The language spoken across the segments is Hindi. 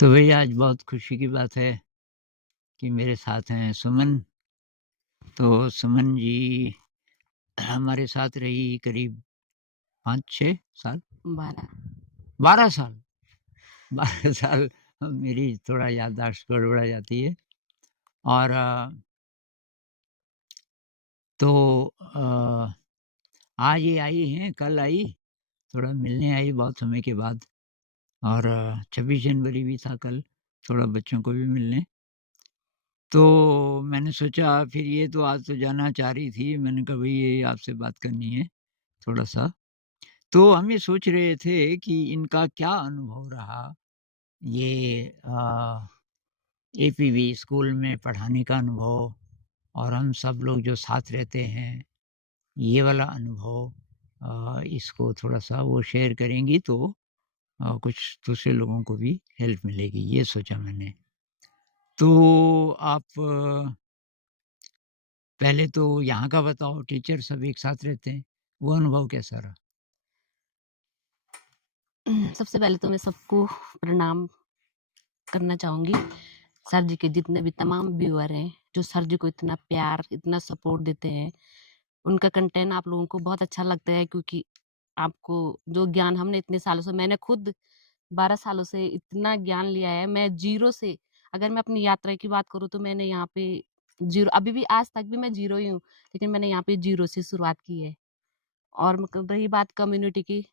तो भैया आज बहुत खुशी की बात है कि मेरे साथ हैं सुमन। तो सुमन जी हमारे साथ रही करीब 5-6 साल 12 12 साल 12 साल। मेरी थोड़ा याददाश्त गड़बड़ा जाती है। और तो आज ये आई हैं, कल आई, थोड़ा मिलने आई बहुत समय के बाद। और 26 जनवरी भी था कल, थोड़ा बच्चों को भी मिलने। तो मैंने सोचा फिर ये तो आज तो जाना चाह रही थी, मैंने कहा भई ये आपसे बात करनी है थोड़ा-सा। तो हम ये सोच रहे थे कि इनका क्या अनुभव रहा, ये एपीवी स्कूल में पढ़ाने का अनुभव और हम सब लोग जो साथ रहते हैं, ये वाला अनुभव। इसको थोड़ा-सा वो शेयर करेंगी तो कुछ दूसरे लोगों को भी हेल्प मिलेगी, ये सोचा मैंने। तो आप पहले तो यहाँ का बताओ, टीचर सब एक साथ रहते हैं, वो अनुभव कैसा रहा? सबसे पहले तो मैं सबको प्रणाम करना चाहूँगी। सर जी के जितने भी तमाम व्यूअर हैं, जो सर जी को इतना प्यार, इतना सपोर्ट देते हैं, उनका कंटेंट आप लोगों को बहुत अच्छा लगता है क्योंकि आपको जो ज्ञान हमने इतने सालों से मैंने खुद 12 सालों से इतना ज्ञान लिया है। मैं ज़ीरो से अगर मैं अपनी यात्रा की बात करूँ तो मैंने यहाँ पे ज़ीरो अभी भी आज तक भी मैं ज़ीरो ही हूँ, लेकिन मैंने यहाँ पे ज़ीरो से शुरुआत की है। और मतलब रही बात कम्युनिटी की,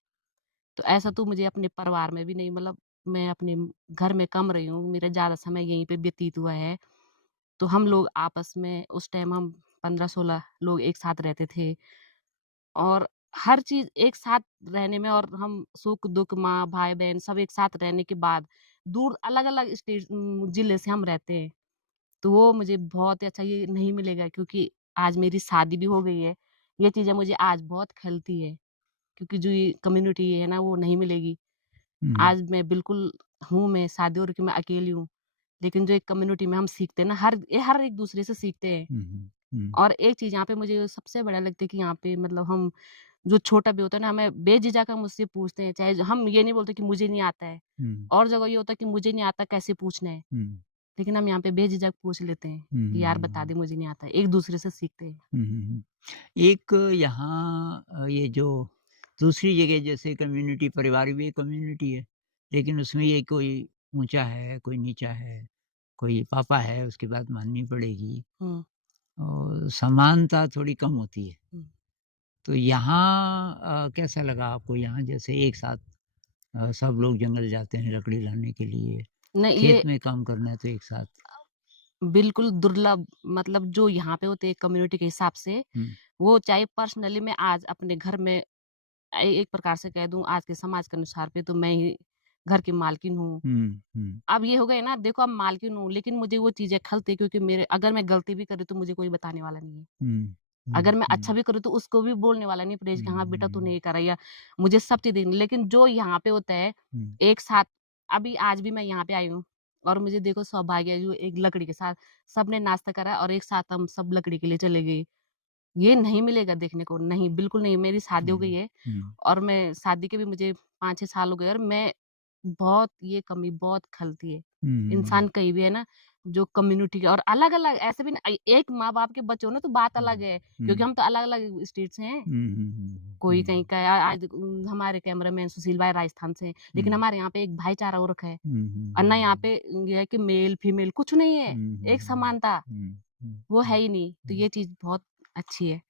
तो ऐसा तो मुझे अपने परिवार में भी नहीं मतलब मैं अपने घर में कम रही हूँ, मेरा ज़्यादा समय यहीं पे व्यतीत हुआ है। तो हम लोग आपस में उस टाइम हम 15-16 लोग एक साथ रहते थे और हर चीज़ एक साथ रहने में और हम सुख-दुःख, माँ, भाई-बहन सब एक साथ रहने के बाद दूर अलग-अलग ज़िले से हम रहते हैं। तो वो मुझे बहुत ही अच्छा ये नहीं मिलेगा क्योंकि आज मेरी शादी भी हो गई है। ये चीज़ें मुझे आज बहुत खलती है क्योंकि जो ये कम्युनिटी है ना वो नहीं मिलेगी। हुँ, आज मैं बिल्कुल हूँ, मैं शादी हो रखी मैं अकेली हूँ। लेकिन जो एक कम्युनिटी में हम सीखते हैं ना हर एक दूसरे से सीखते हैं। हुँ, हुँ, हुँ, और एक चीज़ यहाँ पे मुझे सबसे बढ़िया लगता है कि यहाँ पे मतलब हम जो छोटा भी होता है ना हमें बेझिझक हम मुझसे पूछते हैं। चाहे हम ये नहीं बोलते कि मुझे नहीं आता है। हुँ, और जगह ये होता है कि मुझे नहीं आता कैसे पूछना है। हुँ, लेकिन हम यहाँ पे बेझिझक पूछ लेते हैं हुँ, कि हुँ, यार बता हुँ, दे मुझे नहीं आता है। एक दूसरे से सीखते हैं। हुँ, हुँ, हुँ। एक यहाँ ये जो दूसरी जगह जैसे कम्युनिटी, परिवार भी एक कम्युनिटी है, लेकिन उसमें ये कोई ऊँचा है, कोई नीचा है, कोई पापा है, उसकी बात माननी पड़ेगी हुँ, और समानता थोड़ी कम होती है। हुँ। तो यहाँ कैसा लगा आपको, यहाँ जैसे एक साथ सब लोग जंगल जाते हैं लकड़ी लाने के लिए, नहीं ये खेत में काम करना है तो एक साथ। बिल्कुल दुर्लभ मतलब जो यहाँ पे होते हैं कम्युनिटी के हिसाब से, हुँ, वो चाहे पर्सनली मैं आज अपने घर में एक प्रकार से कह दूँ आज के समाज के अनुसार पे तो मैं ही घर की मालकिन हूँ। हुँ, हुँ, अब ये हो गए ना देखो अब मालकिन हूँ, लेकिन मुझे वो चीज़ें खलती है क्योंकि मेरे अगर मैं गलती भी करूँ तो मुझे कोई बताने वाला नहीं है। हुँ, अगर हुँ, मैं अच्छा हुँ, भी करूँ तो उसको भी बोलने वाला नहीं प्रेज़ कि हाँ, बेटा तूने हुँ, ये करा या मुझे सब चीज़ देखनी लेकिन जो यहाँ पे होता है, हुँ, एक साथ अभी आज भी मैं यहाँ पे आई हूँ और मुझे देखो सौभाग्य है जो एक लकड़ी के साथ सबने नाश्ता करा और एक साथ हम सब लकड़ी के लिए चले गए। ये नहीं मिलेगा देखने को, नहीं, बिल्कुल नहीं। मेरी शादी हो गई हुँ, है हुँ, और मैं शादी के भी मुझे 5-6 साल हो गए और मैं बहुत ये कमी बहुत खलती है। इंसान हुँ, कहीं भी है ना, जो कम्युनिटी के और अलग-अलग ऐसे भी ना एक माँ-बाप के बच्चे हो ना तो बात अलग हुँ, है, क्योंकि हुँ, हम तो अलग-अलग स्टेट से हैं। हुँ, हुँ, कोई कहीं हुँ, का आज हमारे कैमरामैन सुशील भाई राजस्थान से हैं, लेकिन हुँ, हमारे यहाँ पे एक भाईचारा हो रखा है। हुँ, और ना यहाँ हुँ, पे ये है कि मेल फीमेल कुछ नहीं है, हुँ, एक समानता, हुँ, हुँ, वो है हुँ, ही नहीं। तो हुँ। ये चीज़ बहुत अच्छी है।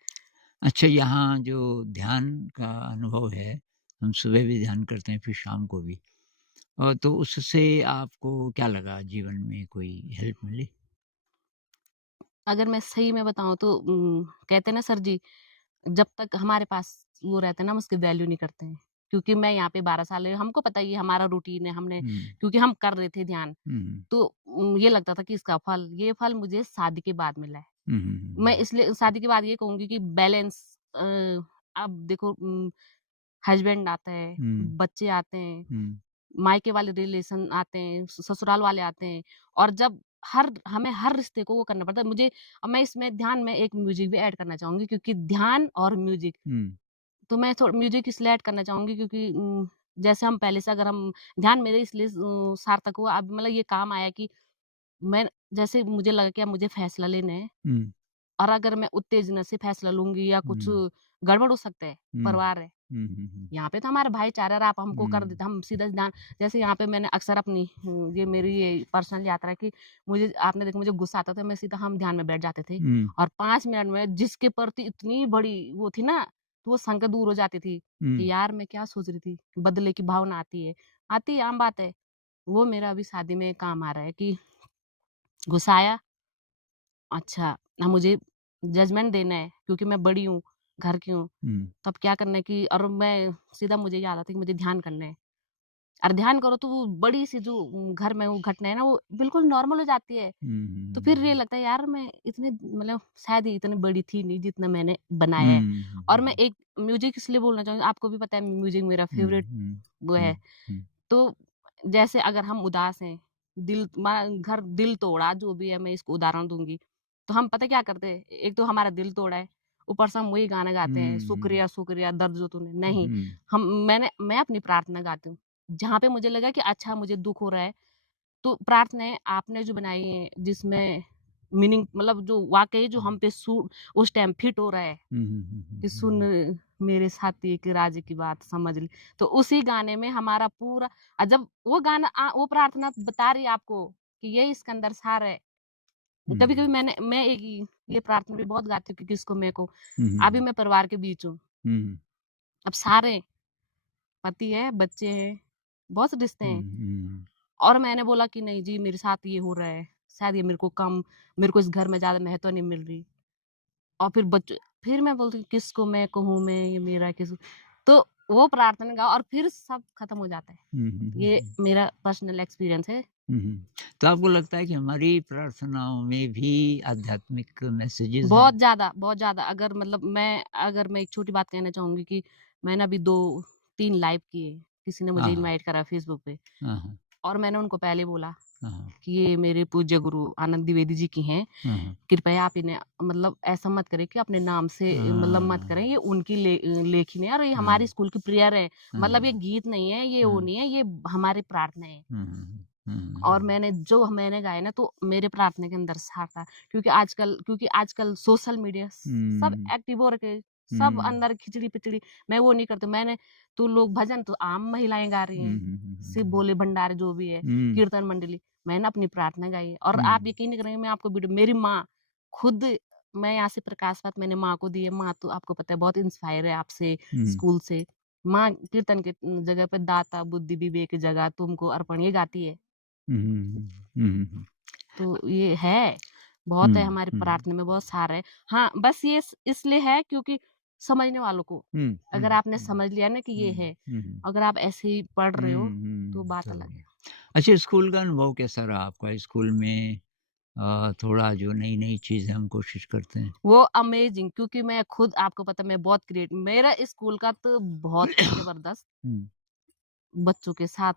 अच्छा, यहाँ जो ध्यान का अनुभव है, हम सुबह भी ध्यान करते हैं फिर शाम को भी। तो उससे आपको क्या लगा, जीवन में कोई हेल्प मिली? अगर मैं सही में बताऊँ तो कहते हैं ना सर जी, जब तक हमारे पास वो रहता है ना हम उसकी वैल्यू नहीं करते हैं। क्योंकि मैं यहाँ पे 12 साल रही हूँ, हमको पता है ये हमारा रूटीन है, हमने हुँ, क्योंकि हम कर रहे थे ध्यान, हुँ, तो ये लगता था कि इसका फल ये फल मुझे शादी के बाद मिला है। हुँ, हुँ, मैं हुँ, इसलिए शादी के बाद ये कहूँगी कि बैलेंस अ, अब देखो हस्बैंड आता है, हुँ, बच्चे आते हैं, हुँ, मायके वाले रिलेशन आते हैं, ससुराल वाले आते हैं और जब हमें हर रिश्ते को वो करना पड़ता है। मुझे अब मैं इसमें ध्यान में एक म्यूज़िक भी ऐड करना चाहूँगी क्योंकि ध्यान और म्यूज़िक हुँ, तो मैं थोड़ा म्यूज़िक इसलिए ऐड करना चाहूँगी क्योंकि जैसे हम पहले से अगर हम ध्यान मेरे इसलिए सार्थक हुआ, अब मतलब ये काम आया कि मैं जैसे मुझे लगा कि अब मुझे फैसला लेना है, हुँ, और अगर मैं उत्तेजना से फैसला लूँगी या कुछ हुँ, गड़बड़ हो सकता है, हुँ, परिवार है। हुँ, हुँ, हुँ, यहाँ पे तो हमारा भाईचारा है, आप हमको कर हुँ, देते, हम सीधा ध्यान, जैसे यहाँ पे मैंने अक्सर अपनी ये मेरी ये पर्सनल यात्रा की, मुझे आपने देखा मुझे गुस्सा आता था, मैं सीधा हम ध्यान में बैठ जाते थे, हुँ, और 5 मिनट में जिसके प्रति इतनी बड़ी वो थी ना, तो वो शंका दूर हो जाती थी हुँ, कि यार मैं क्या सोच रही थी, बदले की भावना आती है, आम बात है। वो मेरा अभी शादी में काम आ रहा है कि गुस्सा आया, अच्छा, अब मुझे जजमेंट देना है क्योंकि मैं बड़ी हूँ, घर की हूँ, हुँ, तब क्या करना है कि, और मैं सीधा मुझे याद आता है कि मुझे ध्यान करना है। और ध्यान करो तो वो बड़ी-सी जो घर में वो घटना है ना, वो बिल्कुल नॉर्मल हो जाती है। हुँ, तो फिर ये हुँ, लगता है यार मैं इतनी मतलब शायद ये इतनी बड़ी थी नहीं जितना मैंने बनाया है। हुँ, और मैं हुँ, एक म्यूज़िक इसलिए बोलना चाहूँगी, आपको भी पता है म्यूज़िक मेरा हुँ, फ़ेवरेट हुँ, वो है। हुँ, हुँ, तो जैसे अगर हम उदास हैं, दिल तोड़ा जो भी है, मैं इसको उदाहरण दूँगी। तो हम पता है क्या करते हैं, एक तो हमारा दिल तोड़ा है, ऊपर से हम वही गाना गाते हैं, हुँ, शुक्रिया शुक्रिया दर्द जो तूने नहीं, हुँ, मैं अपनी प्रार्थना गाती हूँ। जहाँ पे मुझे लगा कि अच्छा मुझे दुःख हो रहा है, तो प्रार्थनाएँ आपने जो बनाई हैं जिसमें मीनिंग मतलब जो वाक़ई जो हम पे उस टाइम फिट हो रहा है हुँ, हुँ, हुँ, हुँ, कि हुँ, सुन मेरे साथी एक राज की बात समझ ले। तो उसी गाने में हमारा पूरा जब वो गाना वो प्रार्थना बता रही है आपको कि ये इसके अंदर सार है। हुँ, कभी-कभी मैं एक ये प्रार्थना भी बहुत गाती हूँ कि किसको मेरे को, हुँ, अभी हुँ, मैं परिवार के बीच हूँ। हुँ, अब सारे पति है, बच्चे हैं, बहुत से रिश्ते हैं। हुँ, और मैंने बोला कि नहीं जी मेरे साथ ये हो रहा है, शायद ये मेरे को इस घर में ज़्यादा महत्व नहीं मिल रही। और फिर मैं बोलती हूँ किसको मैं कहूँ, मैं ये मेरा किस, तो वो प्रार्थना गाओ और फिर सब खत्म हो जाता है। हुँ, हुँ, ये हुँ, मेरा पर्सनल एक्सपीरियंस है। हुँ, हुँ। तो आपको लगता है कि हमारी प्रार्थनाओं में भी आध्यात्मिक मैसेजेज़ हैं? बहुत ज़्यादा अगर मैं एक छोटी बात कहना चाहूँगी कि मैंने अभी 2-3 लाइव किए। किसी ने हाँ, मुझे हाँ। इनवाइट करा फेसबुक पे, हाँ, हाँ। और मैंने उनको पहले बोला हाँ, हाँ। कि ये मेरे पूज्य गुरु आनंद द्विवेदी जी की हैं। हाँ, हाँ। कृपया आप इन्हें मतलब ऐसा मत करें कि अपने नाम से मतलब मत करें, ये उनकी लेखनी है और ये हाँ, हमारी स्कूल की प्रेयर है। मतलब ये हाँ, गीत नहीं है, ये वो हाँ, नहीं है, ये हमारी प्रार्थना है। हाँ, हाँ, और हाँ, मैंने गाए ना तो मेरे प्रार्थना के अंदर सार था। क्योंकि आजकल सोशल मीडिया सब हुँ, एक्टिव हो रखे, सब हुँ, अंदर खिचड़ी-पिचड़ी। मैं वो नहीं करती, तो लोग भजन तो आम महिलाएँ गा रही हुँ, हैं, हुँ, हुँ, शिव हुँ, बोले भंडारे जो भी है, हुँ, कीर्तन मंडली। मैंने अपनी प्रार्थना गाई है और हुँ, आप यकीन नहीं करेंगे, मैं आपको वीडियो मेरी माँ खुद, मैं यहाँ से प्रकाश बात मैंने माँ को दी है। माँ तो आपको पता है बहुत इंस्पायर है आपसे, हुँ, स्कूल से। माँ कीर्तन के जगह पे दाता बुद्धि विवेक जगह तुमको अर्पण ये गाती है। हुँ, हुँ, हुँ, हुँ, तो ये है, बहुत है हुँ, हमारी हुँ, प्रार्थना में बहुत सार है। हाँ, बस ये इसलिए है क्योंकि समझने वालों को, हुँ, हुँ, अगर आपने हुँ, समझ लिया ना कि ये हुँ, है, हुँ, अगर आप ऐसे ही पढ़ रहे हो, हुँ, तो हुँ, बात अलग तो है। अच्छा स्कूल का अनुभव कैसा रहा आपका? स्कूल में थोड़ा जो नई-नई चीज़ें हम कोशिश करते हैं। वो अमेज़िंग, क्योंकि मैं खुद आपको पता है मैं बहुत मेरा स्कूल का तो बहुत ही ज़बरदस्त हुँ, बच्चों के साथ,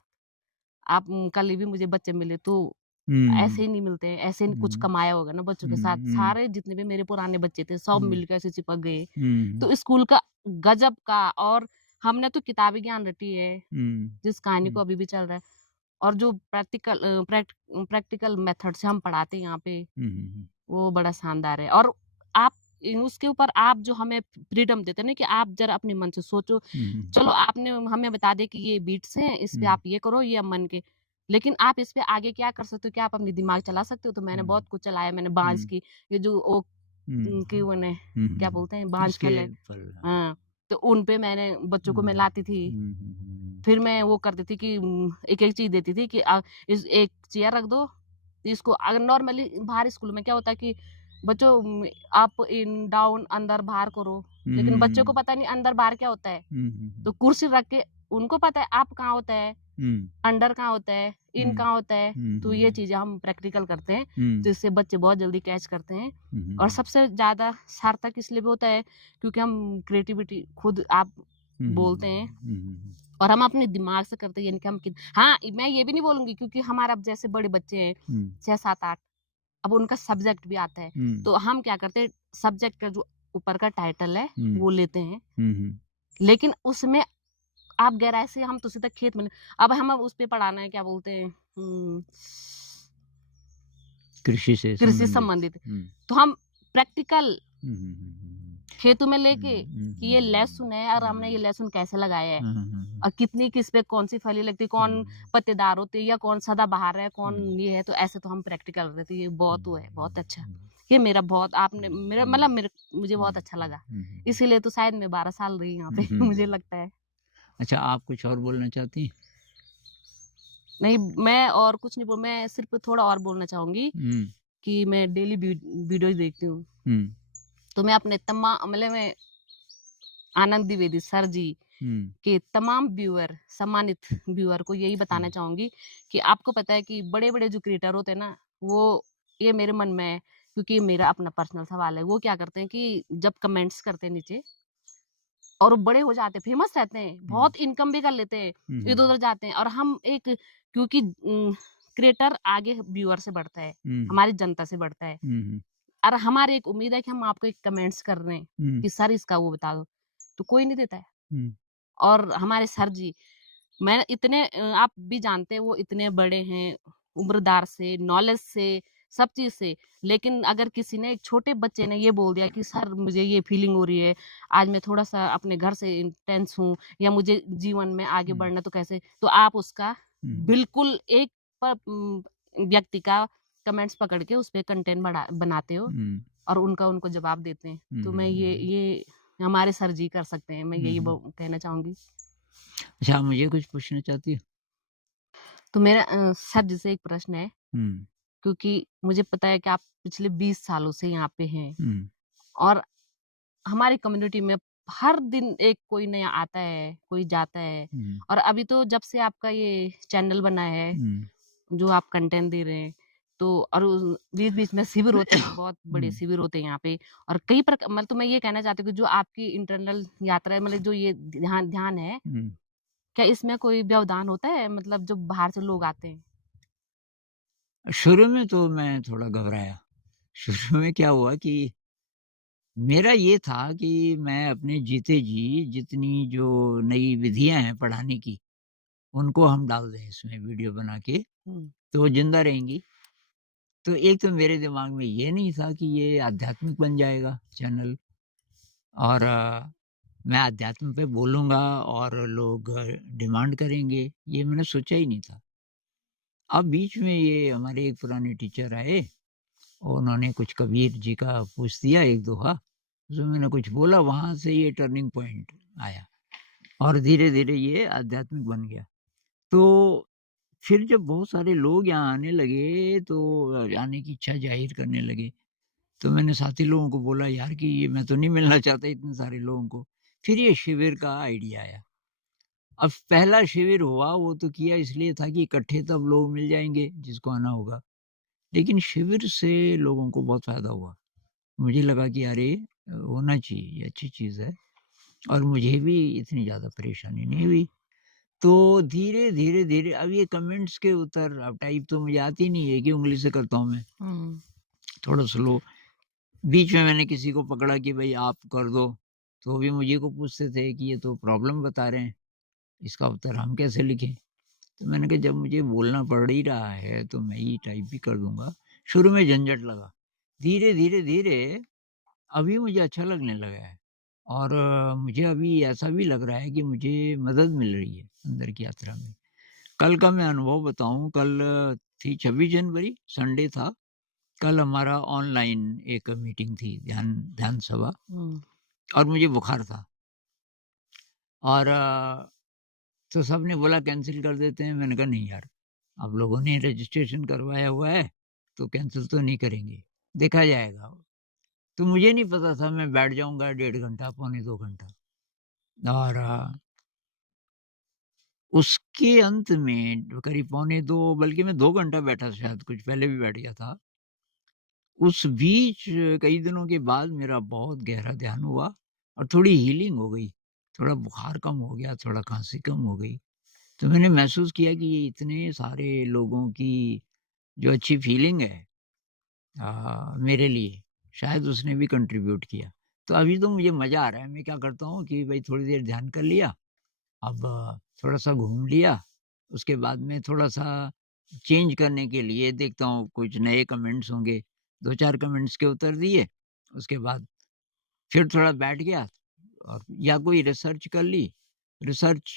आप कल भी मुझे बच्चे मिले तो हुँ, ऐसे ही नहीं मिलते हैं, ऐसे नहीं कुछ हुँ, कमाया होगा ना बच्चों के साथ। हुँ, सारे जितने भी मेरे पुराने बच्चे थे सब हुँ, मिलके ऐसे चिपक गए। हुँ, तो स्कूल का गज़ब का, और हमने तो किताबी ज्ञान रटी है, हुँ, जिस कहानी हुँ, को अभी भी चल रहा है। और जो प्रैक्टिकल मेथड से हम पढ़ाते हैं यहाँ पे, हुँ, हुँ, वो बड़ा शानदार है। और आप उसके ऊपर आप जो हमें फ्रीडम देते हैं ना कि आप ज़रा अपने मन से सोचो। हुँ, चलो आपने हमें बता दिया कि ये बीट्स हैं, इस पे हुँ, आप ये करो, ये मन के। लेकिन आप इस पे आगे क्या कर सकते हो? क्या आप अपनी दिमाग चला सकते हो? तो मैंने हुँ, बहुत कुछ चलाया, मैंने बाँज हुँ, की, ये जो ओक हुँ, की वो ने हुँ, क्या हुँ, बोलते हैं बाँज इसके फल है। फल हाँ। हाँ, तो उन पे मैंने बच्चों को मैं हुँ, लाती थी। हुँ, हुँ, हुँ, फिर मैं वो करती थी कि एक-एक चीज़ देती थी कि इस एक चेयर रख दो, इसको अगर नॉर्मली बाहर स्कूल में क्या होता है कि बच्चों अप, इन, डाउन, अंदर, बाहर करो, हुँ, लेकिन बच्चों को हुँ, पता नहीं अंदर-बाहर क्या होता है। हुँ, हुँ, तो हुँ, कुर्सी रख के उनको पता है अप कहाँ होता है, हुँ, अंडर कहाँ होता है, इन हुँ, कहाँ होता है। हुँ, तो ये चीज़ें हम प्रैक्टिकल करते हैं, हुँ, जिससे बच्चे बहुत जल्दी कैच करते हैं। हुँ, और हुँ, सबसे ज़्यादा सार्थक इसलिए भी होता है क्योंकि हम क्रिएटिविटी खुद आप हुँ, बोलते हैं हुँ, और हम अपने दिमाग से करते हैं, यानी कि हाँ, मैं ये भी नहीं बोलूँगी क्योंकि हमारा अब जैसे बड़े बच्चे हैं हुँ, 6, 7, 8, अब उनका सब्जेक्ट भी आता है। हुँ, तो हम क्या करते हैं, सब्जेक्ट का जो ऊपर का टाइटल है, हुँ, वो लेते हैं। हुँ, हुँ, लेकिन उसमें आप गहराई से हम तो सीधा खेत में अब हम उस पे पढ़ाना है क्या बोलते हैं कृषि से कृषि संबंधित। संबंधित। तो हम प्रैक्टिकल हुँ, हुँ, हुँ, हुँ, खेतों में हुँ, लेके हुँ, कि ये लहसुन है और हमने ये हुँ, लहसुन कैसे लगाया है हुँ, हुँ, हुँ, और कितनी किस पे कौन सी फली लगती है, कौन पत्तेदार होते हैं या कौन सदाबहार है, कौन ये है, तो ऐसे तो हम प्रैक्टिकल कर रहे थे। ये बहुत वो है, बहुत अच्छा। ये मेरा बहुत आपने मेरा मतलब मुझे बहुत अच्छा लगा। इसीलिए तो शायद मैं 12 साल रही यहाँ पे मुझे लगता है। अच्छा, आप कुछ और बोलना चाहती हैं? नहीं, मैं और कुछ नहीं बोल मैं सिर्फ़ थोड़ा और बोलना चाहूँगी हुँ, कि मैं डेली वीडियोज़ देखती हूँ। हुँ, तो मैं अपने मतलब मैं आनंद द्विवेदी सर जी हुँ, के तमाम सम्मानित व्यूअर को यही बताना हुँ, चाहूँगी कि आपको पता है कि बड़े-बड़े जो क्रिएटर होते हैं ना, वो ये मेरे मन में है क्योंकि ये मेरा अपना पर्सनल सवाल है। वो क्या करते हैं कि जब कमेंट्स करते हैं नीचे और वो बड़े हो जाते हैं, फेमस रहते हैं, हुँ, बहुत इनकम भी कर लेते हैं, हुँ, हुँ, इधर-उधर जाते हैं और हम एक क्योंकि क्रिएटर आगे व्यूअर से बढ़ता है, हुँ, हमारी जनता से बढ़ता है हुँ, हुँ, और हमारी एक उम्मीद है कि हम आपको एक कमेंट्स कर रहे हैं हुँ, कि सर इसका वो बता दो, तो कोई नहीं देता है। हुँ, और हमारे सर जी मैं इतने आप भी जानते हैं वो इतने बड़े हैं, उम्रदार से, नॉलेज से, सब चीज़ से। लेकिन अगर किसी ने एक छोटे बच्चे ने ये बोल दिया कि सर मुझे ये फीलिंग हो रही है, आज मैं थोड़ा-सा अपने घर से इंटेंस हूँ या मुझे जीवन में आगे हुँ, बढ़ना तो कैसे? तो आप उसका हुँ, बिल्कुल एक व्यक्ति का कमेंट्स पकड़ के उसपे कंटेंट बनाते हो हुँ, और उनका उनको जवाब देते हैं। हुँ, तो मैं हुँ, ये हमारे सर जी कर सकते हैं, मैं हुँ, यही हुँ। कहना चाहूँगी। अच्छा, आप मुझे कुछ पूछना चाहती हो? तो मेरा सर जी से एक प्रश्न है, हुँ, क्योंकि मुझे पता है कि आप पिछले 20 सालों से यहाँ पे हैं हुँ, और हमारी कम्युनिटी में हर दिन एक कोई नया आता है, कोई जाता है हुँ, और अभी तो जब से आपका ये चैनल बना है, हुँ, जो आप कंटेंट दे रहे हैं, तो और बीच-बीच में शिविर होते हैं, बहुत बड़े हुँ। शिविर होते हैं यहाँ पे और कई मतलब तो मैं ये कहना चाहती हूँ कि जो आपकी इंटरनल यात्रा है, मतलब जो ये ध्यान ध्यान है, हुँ। क्या इसमें कोई व्यवधान होता है? मतलब जो बाहर से लोग आते हैं? शुरू में तो मैं थोड़ा घबराया। शुरू में क्या हुआ कि मेरा ये था कि मैं अपने जीते जी जितनी जो नई विधियाँ हैं पढ़ाने की, उनको हम डाल दें इसमें वीडियो बना के, हुँ, तो वो ज़िंदा रहेंगी। तो एक तो मेरे दिमाग में ये नहीं था कि ये आध्यात्मिक बन जाएगा चैनल और मैं अध्यात्म पे बोलूँगा और लोग डिमांड करेंगे, ये मैंने सोचा ही नहीं था। अब बीच में ये हमारे एक पुराने टीचर आए और उन्होंने कुछ कबीर जी का पूछ दिया एक दोहा, उसमें मैंने कुछ बोला, वहाँ से ये टर्निंग पॉइंट आया और धीरे-धीरे ये आध्यात्मिक बन गया। तो फिर जब बहुत सारे लोग यहाँ आने लगे तो आने की इच्छा ज़ाहिर करने लगे, तो मैंने साथी लोगों को बोला यार कि ये मैं तो नहीं मिलना चाहता इतने सारे लोगों को। फिर ये शिविर का आइडिया आया। अब पहला शिविर हुआ वो तो किया इसलिए था कि इकट्ठे तब लोग मिल जाएँगे जिसको आना होगा। लेकिन शिविर से लोगों को बहुत फ़ायदा हुआ। मुझे लगा कि अरे होना चाहिए, ये अच्छी चीज़ है और मुझे भी इतनी ज़्यादा परेशानी नहीं हुई। तो धीरे, धीरे, धीरे अब ये कमेंट्स के उत्तर अब टाइप तो मुझे आती नहीं है कि उँगली से करता हूँ मैं, हुँ, थोड़ा स्लो। बीच में मैंने किसी को पकड़ा कि भई आप कर दो, तो वो भी मुझे को पूछते थे कि ये तो प्रॉब्लम बता रहे हैं, इसका उत्तर हम कैसे लिखें? तो मैंने कहा जब मुझे बोलना पड़ ही रहा है, तो मैं ही टाइप भी कर दूँगा। शुरू में झंझट लगा, धीरे, धीरे, धीरे अभी मुझे अच्छा लगने लगा है और मुझे अभी ऐसा भी लग रहा है कि मुझे मदद मिल रही है अंदर की यात्रा में। कल का मैं अनुभव बताऊँ, कल थी 26 जनवरी, संडे था। कल हमारा ऑनलाइन एक मीटिंग थी, ध्यान ध्यान सभा हुँ, और मुझे बुखार था और तो सबने बोला कैंसल कर देते हैं। मैंने कहा नहीं यार, आप लोगों ने रजिस्ट्रेशन करवाया हुआ है, तो कैंसल तो नहीं करेंगे, देखा जाएगा। तो मुझे नहीं पता था मैं बैठ जाऊँगा डेढ़ घंटा, पौने 2 घंटा और उसके अंत में करीब पौने 2 बल्कि मैं 2 घंटा बैठा शायद कुछ पहले भी बैठ गया था। उस बीच कई दिनों के बाद मेरा बहुत गहरा ध्यान हुआ और थोड़ी हीलिंग हो गई। थोड़ा बुखार कम हो गया, थोड़ा खाँसी कम हो गई। तो मैंने महसूस किया कि ये इतने सारे लोगों की जो अच्छी फीलिंग है मेरे लिए, शायद उसने भी कंट्रीब्यूट किया। तो अभी तो मुझे मज़ा आ रहा है। मैं क्या करता हूँ कि भई थोड़ी देर ध्यान कर लिया अब थोड़ा-सा घूम लिया, उसके बाद में थोड़ा-सा चेंज करने के लिए देखता हूँ कुछ नए कमेंट्स होंगे, 2-4 कमेंट्स के उत्तर दिए, उसके बाद फिर थोड़ा बैठ गया और या कोई रिसर्च कर ली। रिसर्च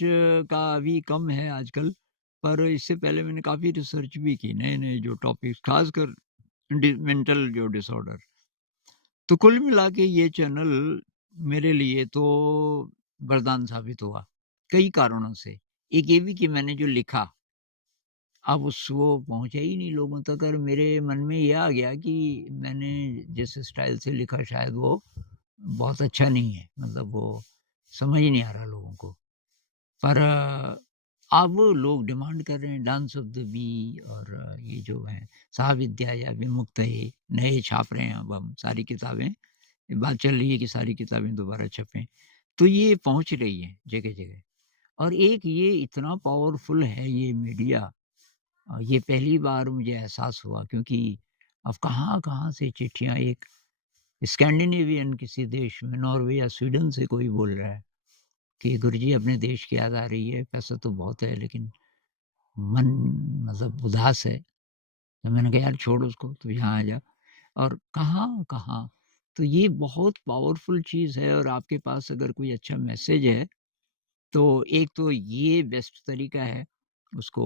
का अभी कम है आजकल, पर इससे पहले मैंने काफ़ी रिसर्च भी की, नए-नए जो टॉपिक्स ख़ासकर मेंटल जो डिसऑर्डर। तो कुल मिला के ये चैनल मेरे लिए तो वरदान साबित हुआ, कई कारणों से। एक ये भी कि मैंने जो लिखा, अब वो पहुँचा ही नहीं लोगों तक और मेरे मन में ये आ गया कि मैंने जिस स्टाइल से लिखा शायद वो बहुत अच्छा नहीं है, मतलब वो समझ ही नहीं आ रहा लोगों को। पर अब लोग डिमांड कर रहे हैं डांस ऑफ द बी और ये जो है सहाविद्या या विमुक्तये नए छाप रहे हैं अब हम सारी किताबें। ये बात चल रही है कि सारी किताबें दोबारा छपें। तो ये पहुँच रही हैं जगह-जगह और एक ये इतना पावरफुल है ये मीडिया, ये पहली बार मुझे एहसास हुआ क्योंकि अब कहाँ-कहाँ से चिट्ठियाँ एक स्कैंडिनेवियन किसी देश में नॉर्वे या स्वीडन से कोई बोल रहा है कि गुरुजी अपने देश की याद आ रही है, पैसा तो बहुत है लेकिन मन मतलब उदास है। तो मैंने कहा यार छोड़ उसको, तू यहाँ आ जा और कहाँ-कहाँ। तो ये बहुत पावरफुल चीज़ है और आपके पास अगर कोई अच्छा मैसेज है, तो एक तो ये बेस्ट तरीका है उसको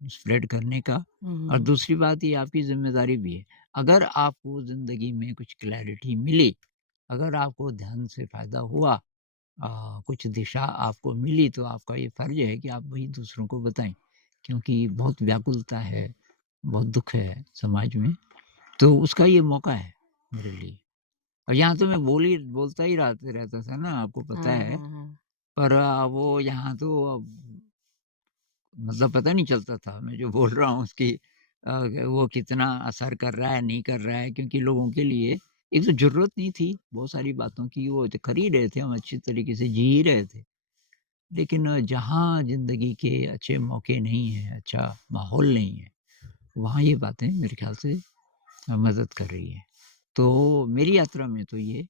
स्प्रेड करने का और हुँ, दूसरी बात ये आपकी ज़िम्मेदारी भी है। अगर आपको ज़िंदगी में कुछ क्लैरिटी मिली, अगर आपको ध्यान से फ़ायदा हुआ, कुछ दिशा आपको मिली तो आपका ये फ़र्ज़ है कि आप वही दूसरों को बताएँ। क्योंकि बहुत व्याकुलता है, बहुत दुःख है समाज में, तो उसका ये मौका है मेरे लिए। और यहाँ तो मैं बोलता ही रहता था ना आपको पता हाँ, है, हाँ, हाँ। पर वो यहाँ तो अब मतलब पता नहीं चलता था मैं जो बोल रहा हूँ उसकी वो कितना असर कर रहा है, नहीं कर रहा है क्योंकि लोगों के लिए एक तो ज़रूरत नहीं थी बहुत सारी बातों की, वो तो कर ही रहे थे, हम अच्छी तरीके से जी ही रहे थे। लेकिन जहाँ ज़िंदगी के अच्छे मौके नहीं हैं, अच्छा माहौल नहीं है, वहाँ ये बातें मेरे ख़्याल से मदद कर रही हैं। तो मेरी यात्रा में तो ये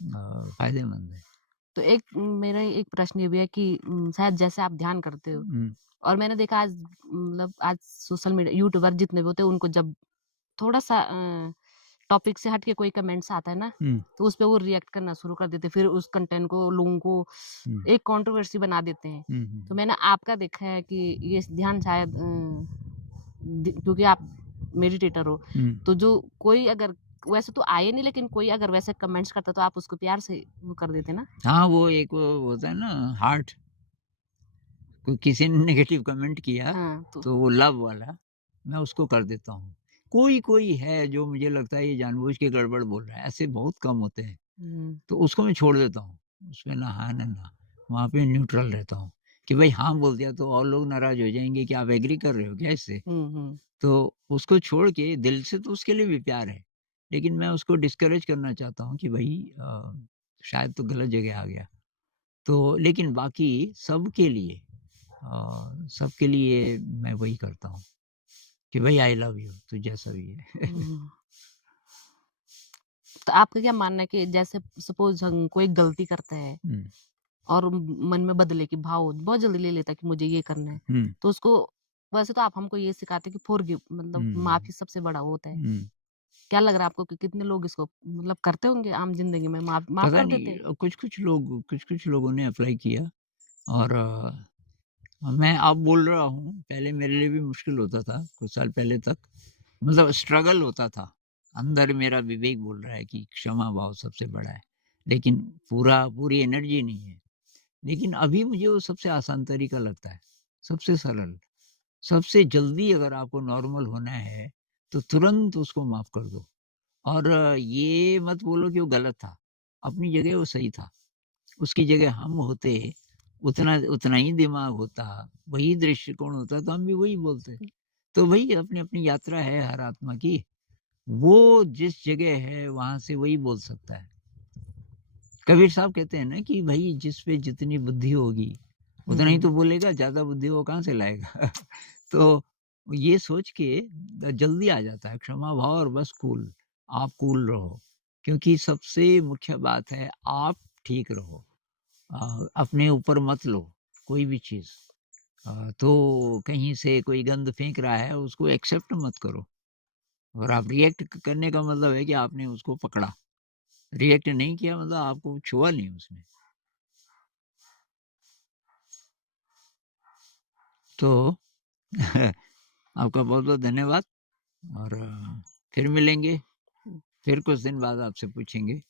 फ़ायदेमंद है। तो एक मेरा एक प्रश्न ये भी है कि शायद जैसे आप ध्यान करते हो हुँ, और मैंने देखा आज मतलब आज सोशल मीडिया यूट्यूबर जितने भी होते हैं उनको जब थोड़ा-सा टॉपिक से हट के कोई कमेंट्स आता है ना, हुँ, तो उसपे वो रिएक्ट करना शुरू कर देते हैं। फिर उस कंटेंट को लोगों को हुँ, एक कंट्रोवर्सी बना देते हैं। हुँ, तो हुँ, मैंने आपका देखा है कि ये ध्यान शायद क्योंकि आप मेडिटेटर हो, हुँ। तो जो कोई अगर वैसे तो आए नहीं लेकिन कोई अगर वैसे कमेंट्स करता तो आप उसको प्यार से वो कर देते ना? हाँ, वो एक वो होता है ना हार्ट किसी ने नेगेटिव कमेंट किया, हाँ, तो तो वो लव वाला, मैं उसको कर देता हूँ। कोई-कोई है जो मुझे लगता है ये जानबूझ के गड़बड़ बोल रहा है, ऐसे बहुत कम होते हैं, हुँ, तो उसको मैं छोड़ देता हूँ। उसमें ना हाँ, ना ना, वहाँ पे न्यूट्रल रहता हूँ कि भई हाँ बोल दिया तो और लोग नाराज़ हो जाएँगे कि आप एग्री कर रहे हो क्या इससे? हुँ, हुँ। तो उसको छोड़ के दिल से तो उसके लिए भी प्यार है, लेकिन मैं उसको डिस्करेज करना चाहता हूँ कि भई शायद तो गलत जगह आ गया। तो लेकिन बाकी सबके लिए मैं वही करता हूँ कि भई आई लव यू, तू जैसा भी है। हुँ। तो आपका क्या मानना है कि जैसे सपोज़ हम कोई गलती करता है हुँ, और मन में बदले की भाव बहुत जल्दी ले लेता है कि मुझे ये करना है। हुँ, तो उसको वैसे तो आप हमको ये सिखाते हैं कि फ़ॉरगिव मतलब हुँ, माफ़ी सबसे बड़ा वो होता है। हुँ। क्या लग रहा है आपको कि कितने लोग इसको मतलब करते होंगे आम ज़िंदगी में माफ़ पता कर देते हैं? नहीं कुछ-कुछ लोगों ने अप्लाई किया और मैं अब बोल रहा हूँ, पहले मेरे लिए भी मुश्किल होता था, कुछ साल पहले तक। मतलब स्ट्रगल होता था। अंदर मेरा विवेक बोल रहा है कि क्षमा भाव सबसे बड़ा है, लेकिन पूरी एनर्जी नहीं है। लेकिन अभी मुझे वो सबसे आसान तरीका लगता है, सबसे सरल। सबसे जल्दी अगर आपको नॉर्मल होना है, तो तुरंत उसको माफ़ कर दो और ये मत बोलो कि वो गलत था, अपनी जगह वो सही था। उसकी जगह हम होते, उतना उतना ही दिमाग होता, वही दृष्टिकोण होता तो हम भी वही बोलते। तो वही अपनी-अपनी यात्रा है हर आत्मा की, वो जिस जगह है वहाँ से वही बोल सकता है। कबीर साहब कहते हैं ना कि भई जिस पे जितनी बुद्धि होगी, उतना ही हुँ, तो बोलेगा, ज़्यादा बुद्धि वो कहाँ से लाएगा? तो ये सोच के जल्दी आ जाता है क्षमा भाव और बस कूल, आप कूल रहो। क्योंकि सबसे मुख्य बात है आप ठीक रहो। अपने ऊपर मत लो, कोई भी चीज़ तो कहीं से कोई गंद फेंक रहा है, उसको एक्सेप्ट मत करो। और आप रिएक्ट करने का मतलब है कि आपने उसको पकड़ा, रिएक्ट नहीं किया मतलब आपको छुआ नहीं उसने। तो आपका बहुत-बहुत धन्यवाद और फिर मिलेंगे, फिर कुछ दिन बाद आपसे पूछेंगे